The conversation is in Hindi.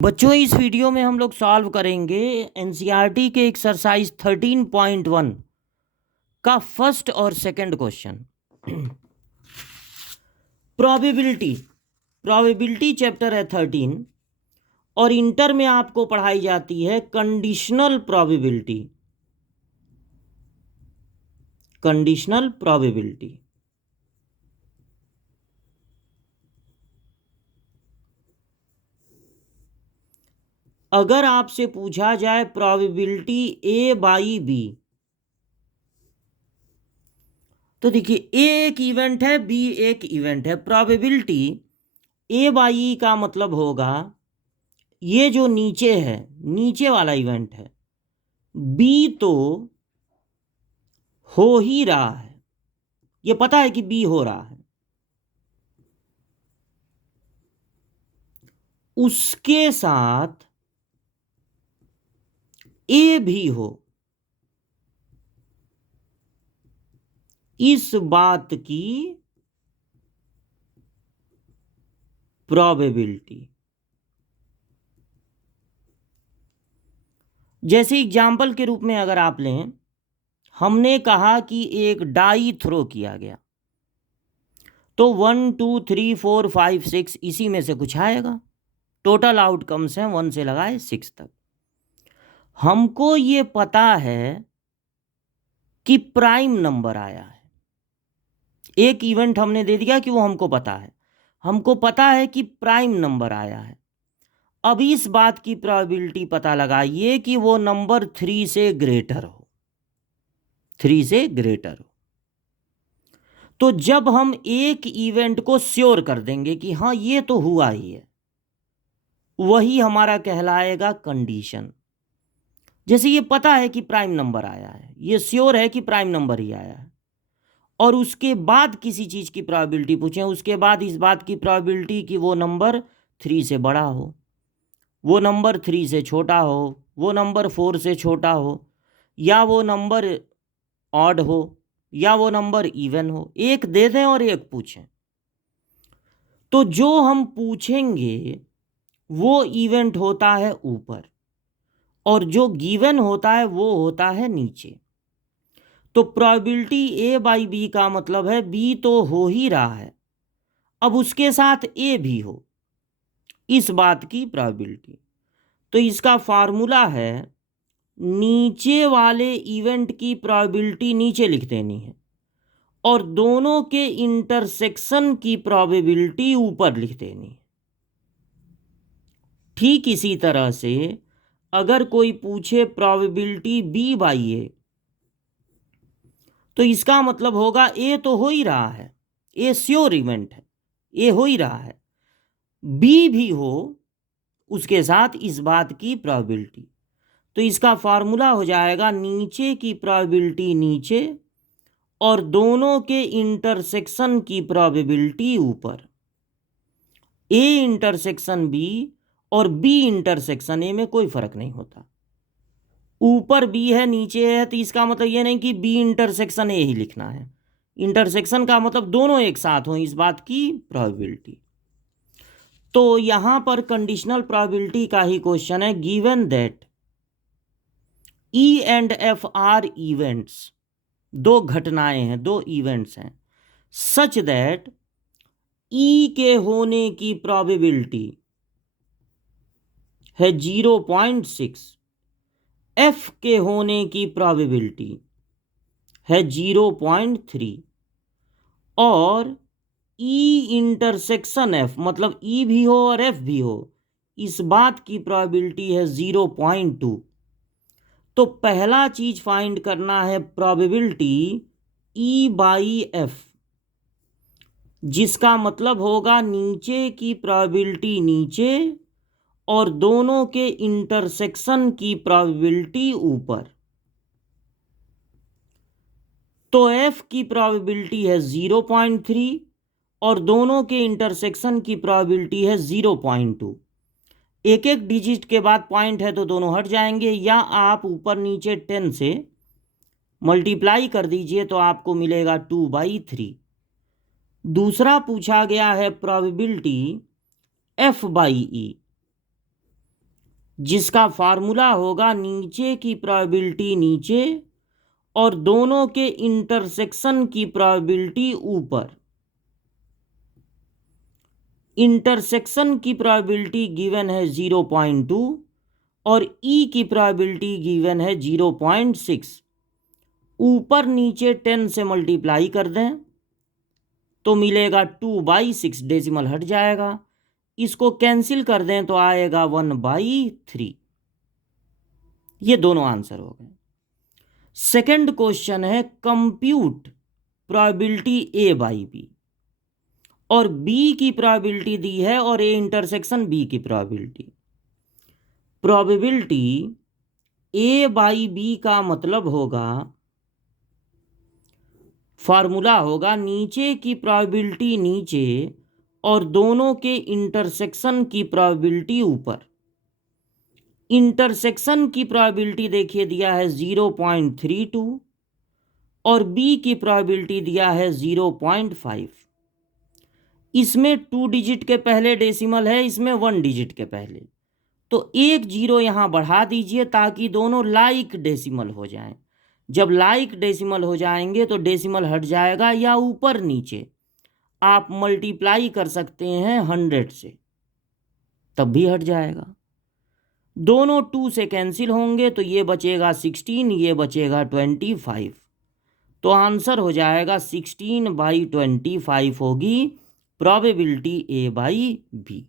बच्चों, इस वीडियो में हम लोग सॉल्व करेंगे एनसीईआरटी के एक्सरसाइज 13.1 का फर्स्ट और सेकंड क्वेश्चन। प्रोबेबिलिटी चैप्टर है 13 और इंटर में आपको पढ़ाई जाती है कंडीशनल प्रोबेबिलिटी। अगर आपसे पूछा जाए प्रोबेबिलिटी ए बाई बी, तो देखिए ए एक इवेंट है, बी एक इवेंट है। प्रोबेबिलिटी ए बाई ई का मतलब होगा ये जो नीचे है, नीचे वाला इवेंट है, बी तो हो ही रहा है, ये पता है कि बी हो रहा है, उसके साथ ए भी हो, इस बात की प्रोबेबिलिटी। जैसे एग्जाम्पल के रूप में अगर आप लें, हमने कहा कि एक डाई थ्रो किया गया, तो 1 2 3 4 5 6 इसी में से कुछ आएगा। टोटल आउटकम्स हैं 1 से लगाए 6 तक। हमको ये पता है कि प्राइम नंबर आया है। एक इवेंट हमने दे दिया कि वो हमको पता है, हमको पता है कि प्राइम नंबर आया है। अब इस बात की प्रोबेबिलिटी पता लगाइए कि वो नंबर 3 से ग्रेटर हो, 3 से ग्रेटर हो। तो जब हम एक इवेंट को श्योर कर देंगे कि हाँ ये तो हुआ ही है, वही हमारा कहलाएगा कंडीशन। जैसे ये पता है कि प्राइम नंबर आया है, ये श्योर है कि प्राइम नंबर ही आया है, और उसके बाद किसी चीज़ की प्रोबेबिलिटी पूछें, उसके बाद इस बात की प्रोबेबिलिटी कि वो नंबर 3 से बड़ा हो, वो नंबर 3 से छोटा हो, वो नंबर 4 से छोटा हो, या वो नंबर ऑड हो, या वो नंबर इवन हो। एक दे दें और एक पूछें, तो जो हम पूछेंगे वो इवेंट होता है ऊपर, और जो गिवन होता है वो होता है नीचे। तो प्रोबेबिलिटी ए बाई बी का मतलब है बी तो हो ही रहा है, अब उसके साथ ए भी हो, इस बात की प्रोबेबिलिटी। तो इसका फार्मूला है, नीचे वाले इवेंट की प्रोबेबिलिटी नीचे लिख देनी है, और दोनों के इंटरसेक्शन की प्रोबेबिलिटी ऊपर लिख देनी है। ठीक इसी तरह से अगर कोई पूछे प्रोबेबिलिटी बी बाई ए, तो इसका मतलब होगा ए तो हो ही रहा है, ए श्योर इवेंट है, ए हो ही रहा है, बी भी हो उसके साथ इस बात की प्रोबेबिलिटी। तो इसका फार्मूला हो जाएगा नीचे की प्रोबेबिलिटी नीचे और दोनों के इंटरसेक्शन की प्रोबेबिलिटी ऊपर। ए इंटरसेक्शन बी और बी इंटरसेक्शन ए में कोई फर्क नहीं होता, ऊपर बी है नीचे है, तो इसका मतलब ये नहीं कि बी इंटरसेक्शन ए ही लिखना है। इंटरसेक्शन का मतलब दोनों एक साथ हों, इस बात की प्रोबेबिलिटी। तो यहां पर कंडीशनल प्रोबेबिलिटी का ही क्वेश्चन है, given that E and F R events, दो घटनाएं हैं, दो इवेंट्स हैं, सच दैट ई के होने की प्रोबेबिलिटी है 0.6, एफ के होने की प्रोबेबिलिटी है 0.3, और ई इंटरसेक्शन एफ मतलब ई भी हो और एफ भी हो, इस बात की प्रोबेबिलिटी है 0.2। तो पहला चीज फाइंड करना है प्रोबेबिलिटी ई बाई एफ, जिसका मतलब होगा नीचे की प्रोबेबिलिटी नीचे और दोनों के इंटरसेक्शन की प्रोबेबिलिटी ऊपर। तो एफ की प्रोबेबिलिटी है 0.3 और दोनों के इंटरसेक्शन की प्रोबेबिलिटी है 0.2। एक एक डिजिट के बाद पॉइंट है तो दोनों हट जाएंगे, या आप ऊपर नीचे 10 से मल्टीप्लाई कर दीजिए तो आपको मिलेगा 2/3। दूसरा पूछा गया है प्रोबेबिलिटी एफ बाई ई, जिसका फार्मूला होगा नीचे की प्रोबेबिलिटी नीचे और दोनों के इंटरसेक्शन की प्रोबेबिलिटी ऊपर। इंटरसेक्शन की प्रोबेबिलिटी गिवन है 0.2 और ई की प्रोबेबिलिटी गिवन है 0.6। ऊपर नीचे 10 से मल्टीप्लाई कर दें तो मिलेगा 2/6, डेसिमल हट जाएगा। इसको कैंसिल कर दें तो आएगा 1/3। ये दोनों आंसर हो गए। सेकंड क्वेश्चन है compute probability A by B, और बी की प्रोबेबिलिटी दी है और ए इंटरसेक्शन बी की प्रोबेबिलिटी ए बाई बी का मतलब होगा, फार्मूला होगा नीचे की प्रोबेबिलिटी नीचे और दोनों के इंटरसेक्शन की प्रोबेबिलिटी ऊपर। इंटरसेक्शन की प्रोबेबिलिटी देखिए दिया है 0.32 और बी की प्रोबेबिलिटी दिया है 0.5। इसमें 2 डिजिट के पहले डेसिमल है, इसमें 1 डिजिट के पहले, तो एक जीरो यहाँ बढ़ा दीजिए ताकि दोनों लाइक डेसिमल हो जाएं। जब लाइक डेसिमल हो जाएंगे तो डेसिमल हट जाएगा, या ऊपर नीचे आप मल्टीप्लाई कर सकते हैं 100 से, तब भी हट जाएगा। दोनों 2 से कैंसिल होंगे तो ये बचेगा 16, ये बचेगा 25। तो आंसर हो जाएगा 16/25 होगी प्रोबेबिलिटी ए बाई बी।